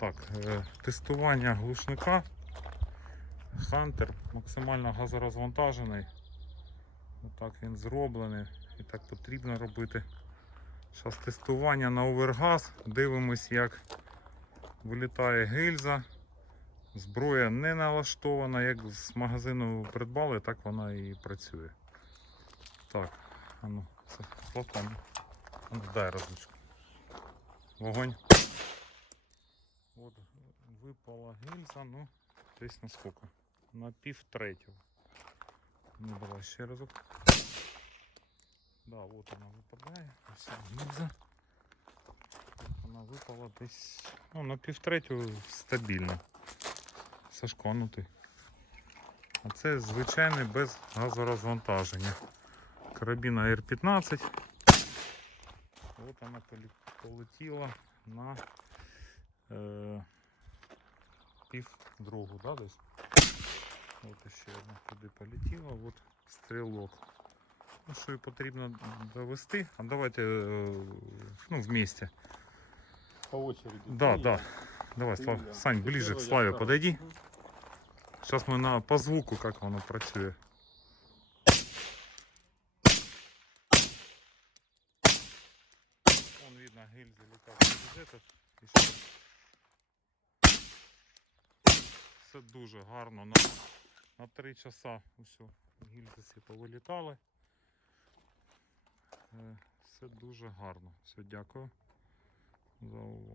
Так, е, тестування глушника. Хантер максимально газорозвантажений. Отак він зроблений. І так потрібно робити. Зараз тестування на овергаз. Дивимось, як вилітає гильза. Зброя не налаштована, як з магазину придбали, так вона і працює. Так, а ну, це Платон. Ну, дай розлучку. Вогонь. От випала гильза, ну, десь на скільки? На пів третього. Ну, давай ще разок. Да, от вона випадає. Ось гільза. Вона випала десь ну, на пів третього стабільно. Сашко, ну ти. А це звичайний без газорозвантаження. Карабіна R15. От вона полетіла на е, пів другу, да, десь? От ще одна туди полетіла, от стрілок. Ну, що і потрібно довести. А давайте е, ну, вместе. По очереди. Да, Ты да. я. Давай, Ты Слав, я. Сань, Ты ближе к первый, я Славе второй. подойди. Мгм. Сейчас мы на, по звуку, как воно працює. Вон видно, гильзы летят через этот. Все дуже гарно. На, на 3 часа все, гільзиці повилітали. Е, Все дуже гарно. Все, дякую за увагу.